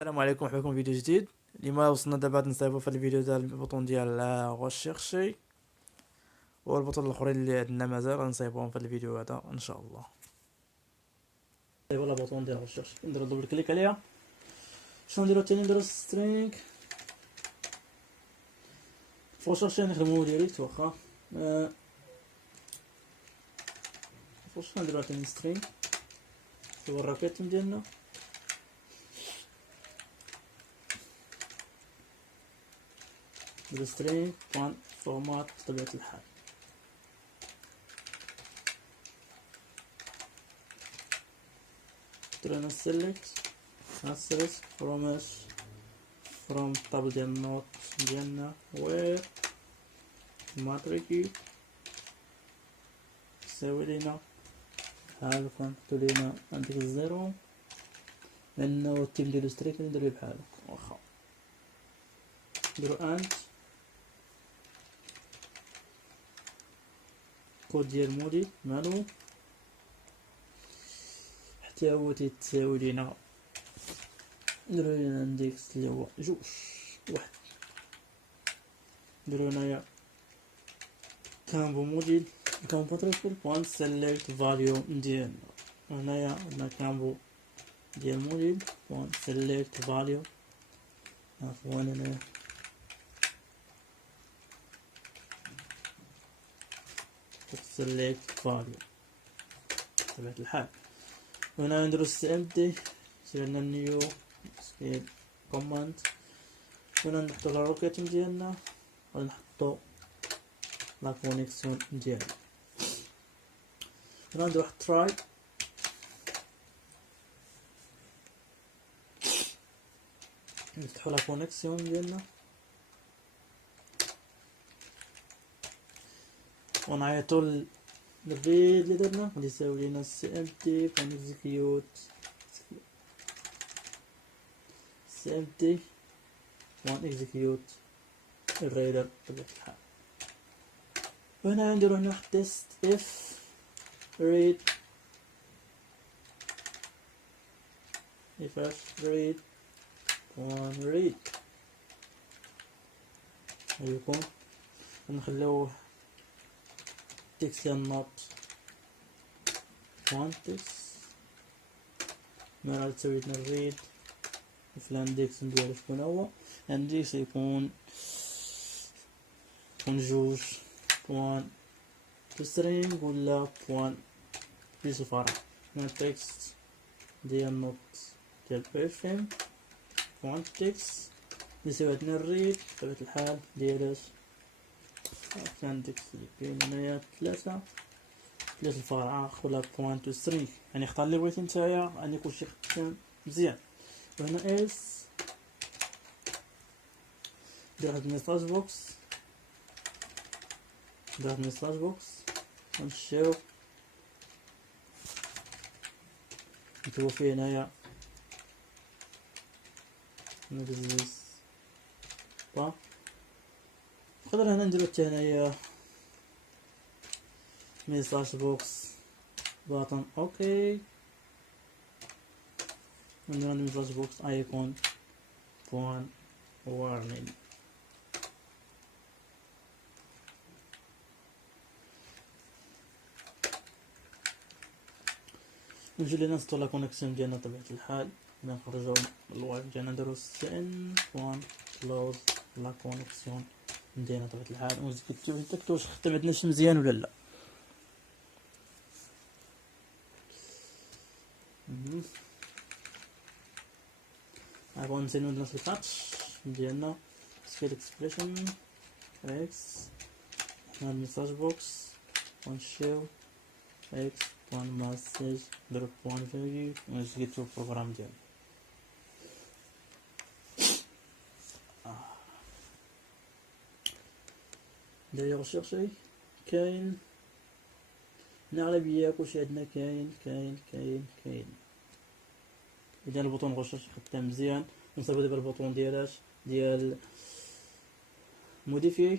السلام عليكم، مرحبا بكم في فيديو جديد. اليوم وصلنا دابا نصايبو في الفيديو ديال البوطون ديال غوشيرشي والبوطون الاخرين اللي عندنا مازال غنصايبوهم في الفيديو هذا ان شاء الله. صايبوا لا بوطون ديال غوشيرشي نديرو دبل كليك عليها. شنو نديرو تاني؟ نديرو سترينغ فوشيرشي نخدمو ديريكت واخا فوش نديرو تاني سترينغ هو الراكيت ديالنا. نديرو سترينغ بوان فورمات بطبيعة الحال. درنا سيلكت asterisk from الطابل ديال النوت ديالنا where ماتريكي يساوي لينا بحال كنحطو لينا عندك الزيرو لأنه التيم ديالو ستريك نديرو بحالو واخا. نديرو اند كود ديال مودي مالو حتى هو تيتساوي لينا. نديرو هنا اندكس اللي هو جوج واحد. نديرو هنايا كامبو موديل كامبو تريبل بوان سيلكت فاليو ديالنا. هنايا عندنا كامبو ديال موديل بوان سيلكت فاليو. عفوا هنايا سيلكت فاليو بطبيعة الحال. هنا نديرو سي ام دي سيرنا نيو سكيل كوماند. هنا نحطو الروكيت ديالنا ونحطو لا كونيكسيون ديالنا. هنا نديرو واحد تراي نفتحو لا كونيكسيون ديالنا ونعيطو الريد اللي درنا غادي يساوي لينا سي ام تي فون اكزيكيوت سي ام تي فون اكزيكيوت الريدر بطبيعة الحال. وهنا نديرو هنا واحد تيست اف ريد اف ريد وان ريد يكون نخليوه تكست النوت وان تكست مرة تسوي لنا الريد في الاندكس نديرو شكون هو الاندكس يكون جوج بوان سترينغ ولا بوان في صفارة. هنا التكست ديال النوت ديال اف ام بوان تكست يساوي لنا الريد بطبيعة الحال ديال الاندكس اللي كاين هنايا ثلاثة الفراغ ولا بوان تو سترينغ يعني اختار اللي بغيتي نتايا يعني كلشي خدام مزيان. وهنا اس ندير واحد الميساج بوكس ونمشيو نكتبو فيه هنايا بزنس با. نقدر هنا نديرو حتى هنايا ميساج بوكس باتن اوكي. نديرو ميساج بوكس ايكون بوان وارنينغ. نجي لينا نسطو لا كونيكسيون ديالنا بطبيعة الحال. نخرجو الوايف ديالنا نديرو سي ان بوان كلوز لا كونيكسيون ديالنا بطبيعة الحال ونتاكدو واش خدام عندنا شي مزيان ولا لا. عفوا نسينا نديرو الكاتش ديالنا سكيل اكسبريشن اكس. هنا الميساج بوكس ونمشيو اكس بوان مساج نديرو بوان فاليو ونسكيتو البروغرام ديالنا. داير شي كاين هنا العربية كلشي عندنا كاين. اذا البوطون غوشيرش خدام مزيان. نصايبو دابا البوطون ديال موديفي.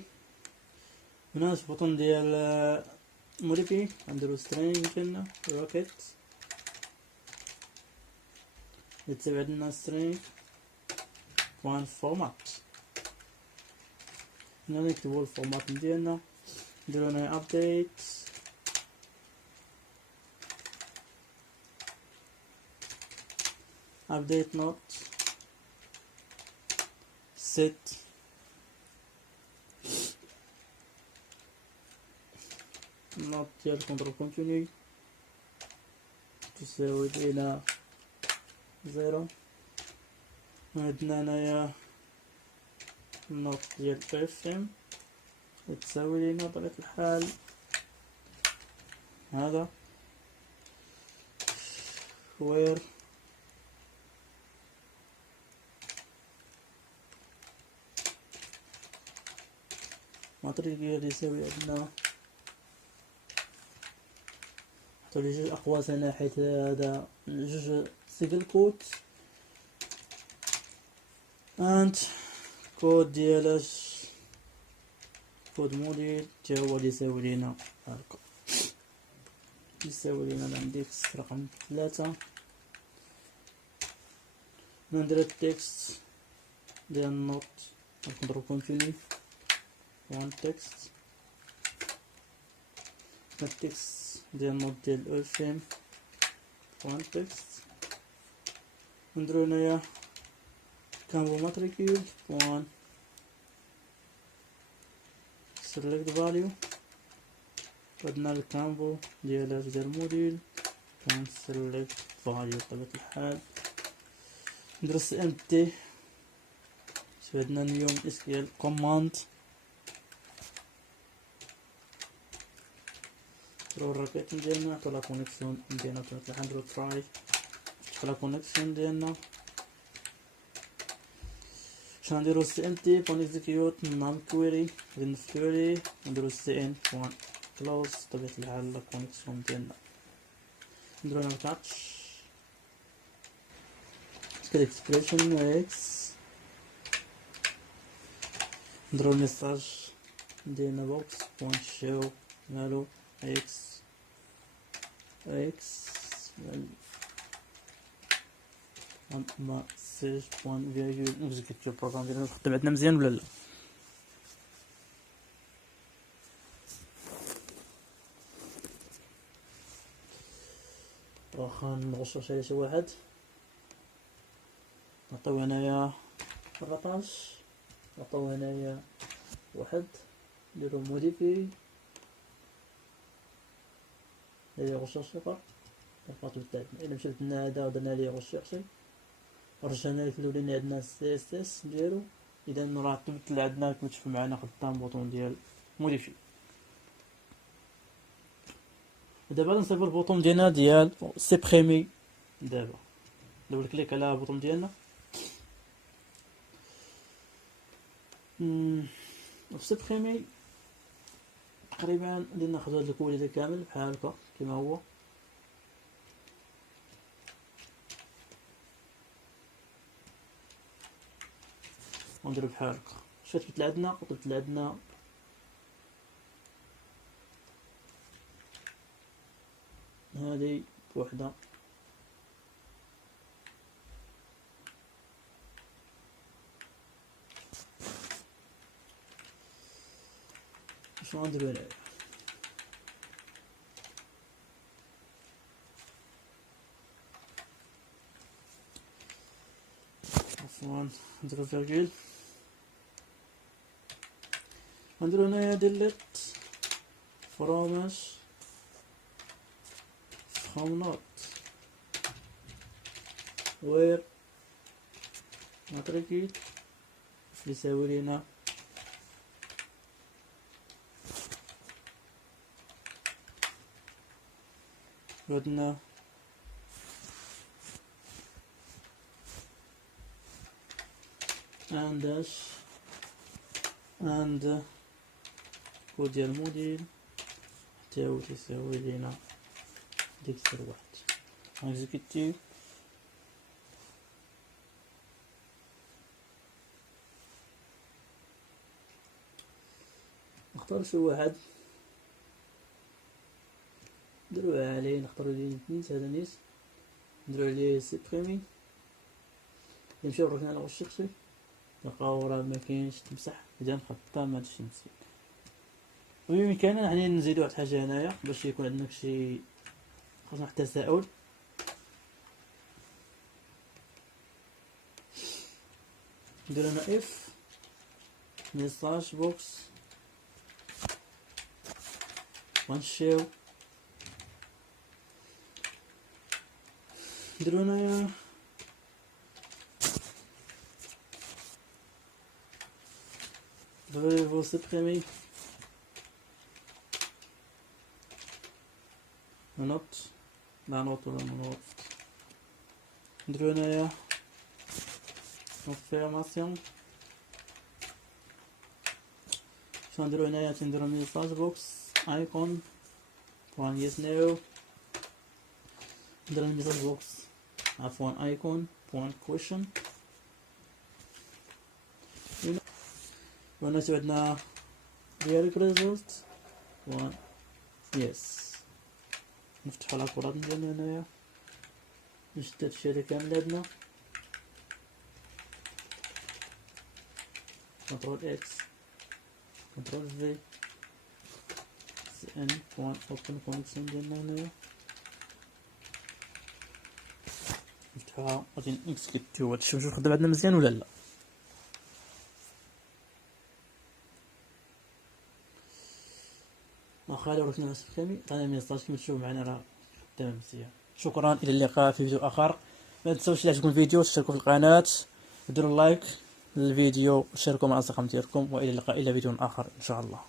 هنا البوطون ديال موديفي نديرو سترينغ ديالنا روكيت يتساوي عندنا سترينغ بوان فورمات. هنا نكتبو الفورمات ديالنا، نديرو هنا ابديت update not set not ديال كونترول كونتينيو تساوي الى 0. عندنا هنايا not ديال fm تساوي لنا بطبيعة الحال هذا where ماتريكيال يساوي عندنا حتى لي جوج أقواس هنا، حيت هذا جوج سيكل كود and كود ديالاش كود موديل تا هو اللي يساوي لينا هاكا، يساوي لينا الاندكس رقم 3. ندير التكست ديال نوت كونترول كونتينيو وان تكست، التكست ديال نوت ديال fm وان تكست. نديرو هنايا كامبو ماتريكيول وان select value، عندنا الكامبو ديال الموديل كان select value بطبيعة الحال. ندرس empty عندنا اليوم SQL command رو الرابط ديالنا عطو لا كونيكسيون ديالنا بطبيعة الحال نديرو try نفتحو لا كونيكسيون ديالنا. باش نديرو empty بون execute نعمل query نفتحو ليه نديرو cn بون close بطبيعة الحال لا كونيكسيون ديالنا. نديرو هنا catch expression x نديرو الميساج ديالنا بوكس بوان شو مالو اكس ما سيج بوان فيرجول نكزيكيتيو البروغرام ديالنا نخدم عندنا مزيان ولا لا. واخا نغشش على شي واحد نعطيو هنايا الرطاج، نعطيو هنايا واحد نديرو موديفي هي غشاش صفر الخطوة تاعتنا. الا مشيت لنا هذا ودرنا ليه غشاشي ورجعنا ليه في الاولاني عندنا CSS نديرو. اذا راه تبدل عندنا كما تشوفوا معنا خدام بوطون ديال موديفي. دابا نصيفو البوطون ديالنا ديال سيبريمي. دابا دبل كليك على البوطون ديالنا في سيبريمي تقريبا اللي ناخذ هذا الكود هذا كامل بحال هكا كما هو. ونديرو بحال هكا. شفت كتبت عندنا وكتبت عندنا هذه بوحدة شنو نديرو هنايا عفوا نديرو فيرجول نديرو هنايا ديليت فروماش from not where ماتريكيت يساوي لينا عندنا and dash and كود ديال الموديل تساوي لينا ديكتر واحد. اكزيكيتيف نختار شي واحد نديروها عليه، نختارو ليه نيت هذا نيت نديرو عليه سيبريمي نمشيو للركن على الشخصي تلقاو راه مكاينش تمسح، اذا نخطا مهادشي مزيان. وبإمكاننا يعني نزيدو واحد الحاجة هنايا باش يكون عندنا شي خاصنا واحد التساؤل. ندير هنا اف ميساج بوكس ونشيو، نديرو هنايا Voulez-vous supprimer la note ولا النوت؟ نديرو هنايا confirmation. شنو نديرو هنايا؟ تنديرو ميساج بوكس ايكون بوان يس نو، نديرو الميساج بوكس عفوا ايكون بوان كويشن، ونسيو عندنا ديالك ريزولت وان يس. نفتحو لاكورات ديالنا هنايا، نشد هادشي هذا كامل عندنا، كنترول اكس كنترول في سي ان بوان اوبن كونكسيون ديالنا هنايا، نفتحوها غادي نكسكيوتيو هادشي واش خدام عندنا مزيان ولا لا. واخا لو رحنا نسبخيمي انا ميساج كيما تشوفوا معنا راه خدام مزيان. شكرا، الى اللقاء في فيديو اخر. ما تنساوش الا عجبكم الفيديو تشتركوا في القناه، ديروا لايك للفيديو وشاركوا مع الاصدقاء ديالكم، والى اللقاء الى فيديو اخر ان شاء الله.